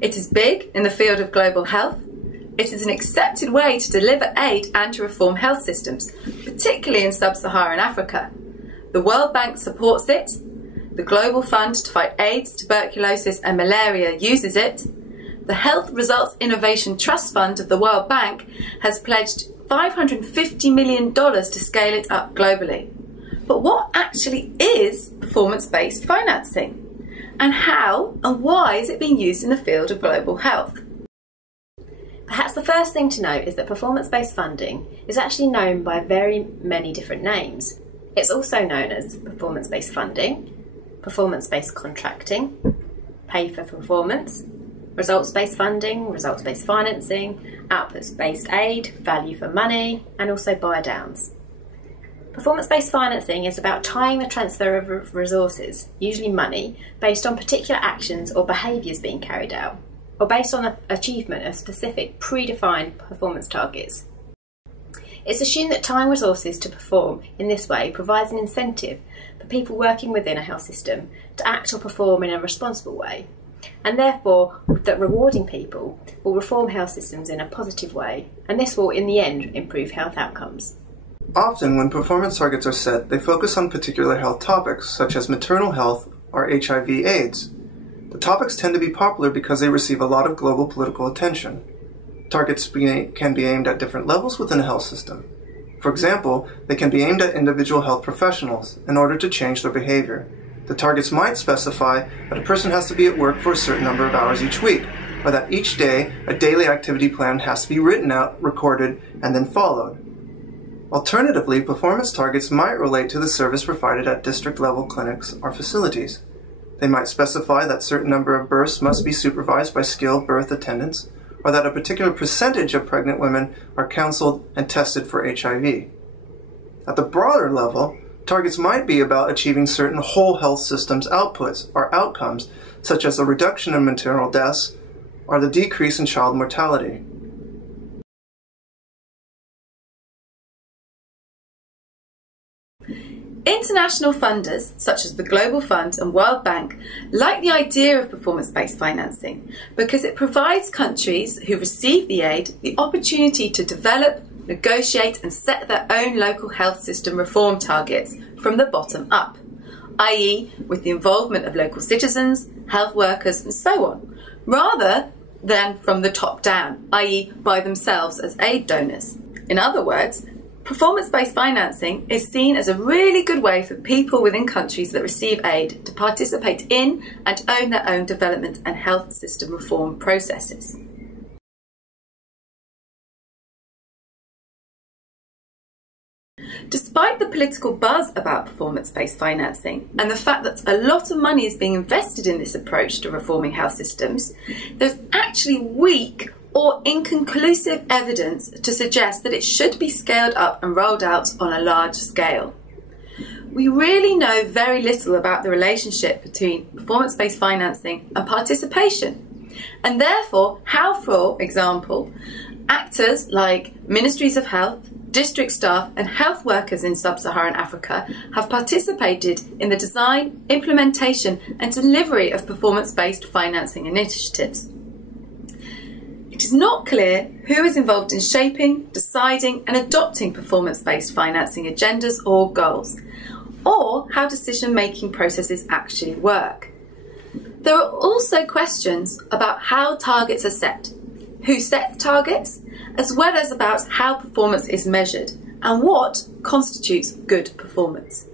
It is big in the field of global health. It is an accepted way to deliver aid and to reform health systems, particularly in sub-Saharan Africa. The World Bank supports it. The Global Fund to Fight AIDS, Tuberculosis and Malaria uses it. The Health Results Innovation Trust Fund of the World Bank has pledged $550 million to scale it up globally. But what actually is performance-based financing? And how and why is it being used in the field of global health? Perhaps the first thing to note is that performance-based funding is actually known by very many different names. It's also known as performance-based funding, performance-based contracting, pay for performance, results-based funding, results-based financing, outputs-based aid, value for money, and also buy-downs. Performance-based financing is about tying the transfer of resources, usually money, based on particular actions or behaviours being carried out, or based on the achievement of specific predefined performance targets. It's assumed that tying resources to perform in this way provides an incentive for people working within a health system to act or perform in a responsible way, and therefore that rewarding people will reform health systems in a positive way, and this will in the end improve health outcomes. Often when performance targets are set, they focus on particular health topics such as maternal health or HIV/AIDS. The topics tend to be popular because they receive a lot of global political attention. Targets can be aimed at different levels within a health system. For example, they can be aimed at individual health professionals in order to change their behavior. The targets might specify that a person has to be at work for a certain number of hours each week, or that each day a daily activity plan has to be written out, recorded, and then followed. Alternatively, performance targets might relate to the service provided at district-level clinics or facilities. They might specify that a certain number of births must be supervised by skilled birth attendants, or that a particular percentage of pregnant women are counseled and tested for HIV. At the broader level, targets might be about achieving certain whole health systems outputs or outcomes, such as a reduction in maternal deaths or the decrease in child mortality. International funders, such as the Global Fund and World Bank, like the idea of performance-based financing because it provides countries who receive the aid the opportunity to develop, negotiate and set their own local health system reform targets from the bottom up, i.e. with the involvement of local citizens, health workers and so on, rather than from the top down, i.e. by themselves as aid donors. In other words, performance-based financing is seen as a really good way for people within countries that receive aid to participate in and own their own development and health system reform processes. Despite the political buzz about performance-based financing and the fact that a lot of money is being invested in this approach to reforming health systems, there's actually weak or inconclusive evidence to suggest that it should be scaled up and rolled out on a large scale. We really know very little about the relationship between performance-based financing and participation, and therefore how, for example, actors like ministries of health, district staff and health workers in sub-Saharan Africa have participated in the design, implementation and delivery of performance-based financing initiatives. It is not clear who is involved in shaping, deciding and adopting performance-based financing agendas or goals, or how decision-making processes actually work. There are also questions about how targets are set, who sets targets, as well as about how performance is measured and what constitutes good performance.